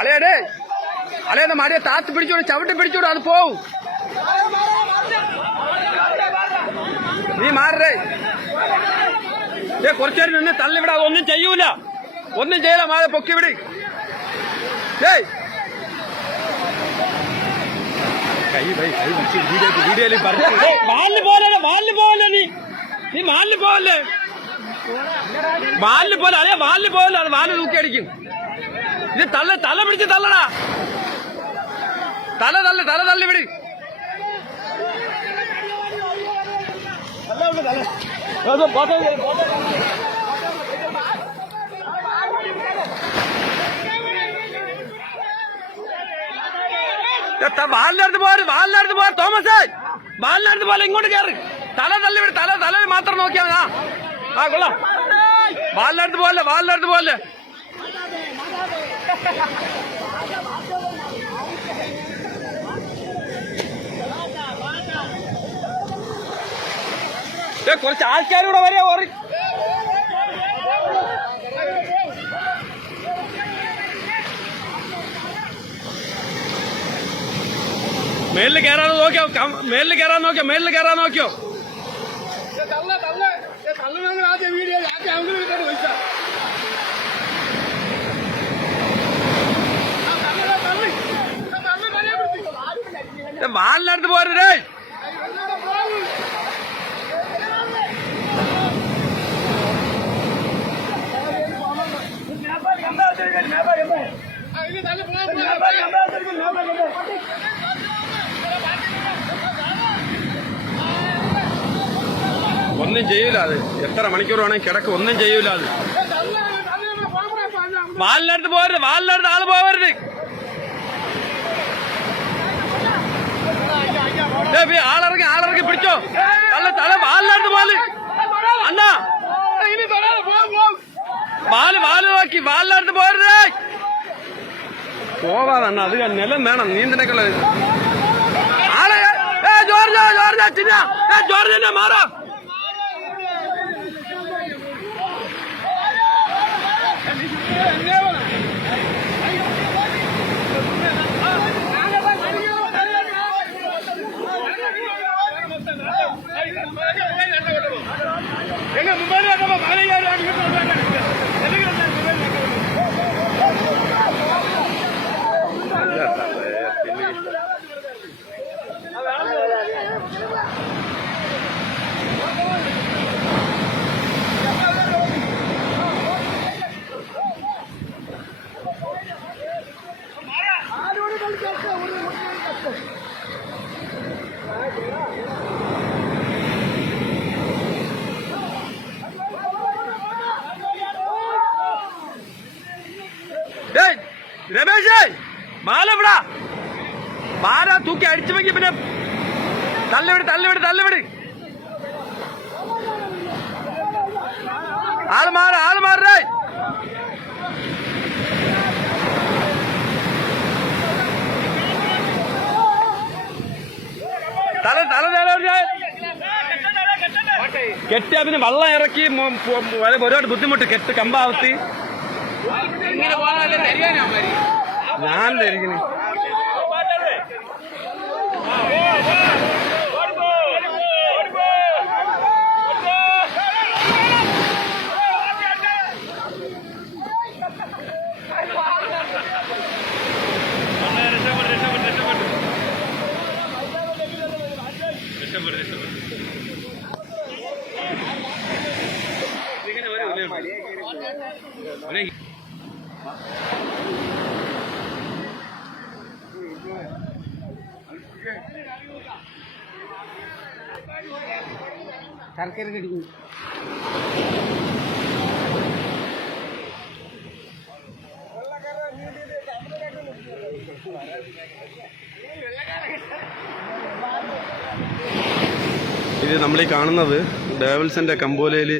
അലയടേ അലയുടെ മടിയെ താത്ത് പിടിച്ചോട് ചവിട്ടി പിടിച്ചോട് അത് പോവും. നീ മാറേ കുറച്ചേരം നിന്നെ തള്ളിവിട. അതൊന്നും ചെയ്യൂല, ഒന്നും ചെയ്യല. മാറെ പൊക്കി വിട്. കൈ വീഡിയോയിൽ വാലിന് പോലെ നീ വാലിന് പോവല്ലേ? വാലിന് പോലെ അതെ വാലിന് പോവല്ല. അത് വാല് തൂക്കി അടിക്കും. ഇത് തല പിടിച്ച് തള്ളടാ. തല തള്ളി വിട്. വാലിനടുത്ത് പോ തോമസേ. വാലിനടുത്ത് പോലെ ഇങ്ങോട്ട് കയറി. തല തള്ളി വിട്. തല മാത്രം നോക്കിയാ ആ കൊള്ളാം. വാലിനടുത്ത് പോലെ കുറച്ച് ആൾക്കാരൂടെ വരെ ഓറി. മേലിൽ കയറാൻ നോക്കിയോ. വാലിനടുത്ത് പോരേ. ഒന്നും ചെയ്യൂല. അത് എത്ര മണിക്കൂർ വേണമെങ്കിൽ കിടക്ക്. ഒന്നും ചെയ്യൂല. അത് വാലിനടുത്ത് പോരുത്. വാലിനടുത്ത് ആള് പോവരുത്. ആളിറങ്ങി പിടിച്ചോ. തല വാലിനടുത്ത് പോലെ അണ്ണാ. വാല് നോക്കി വാലിനടുത്ത് പോരുത്. പോവാതണ്ണ. അത് നിലം വേണം നീന്തനൊക്കെയുള്ളത്. ആളെ ജോർജ് മാറാ. രമേശേ മാലവിടാ. മാല തൂക്കി അടിച്ചുവെങ്കി പിന്നെ തള്ളിവിട്. ആള് മാറേ. കെട്ടിയാ പിന്നെ വെള്ളം ഇറക്കി ഒരുപാട് ബുദ്ധിമുട്ട്. കെട്ട് കമ്പാവത്തി ഞാൻ ധരിക്കുന്നു. ശർക്കര കടിക്കും. ഇത് നമ്മളീ കാണുന്നത് ഡേവിൾസിന്റെ കമ്പോലയിൽ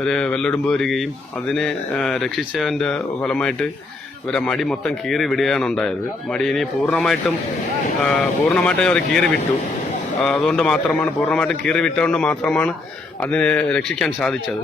ഒരു വെള്ളെടുമ്പ് വരികയും അതിനെ രക്ഷിച്ചതിൻ്റെ ഫലമായിട്ട് ഇവരെ മടി മൊത്തം കീറി വിടുകയാണ് ഉണ്ടായത്. മടി ഇനി പൂർണ്ണമായിട്ടും അവർ കീറി വിട്ടു. പൂർണ്ണമായിട്ടും കീറി വിട്ടുകൊണ്ട് മാത്രമാണ് അതിനെ രക്ഷിക്കാൻ സാധിച്ചത്.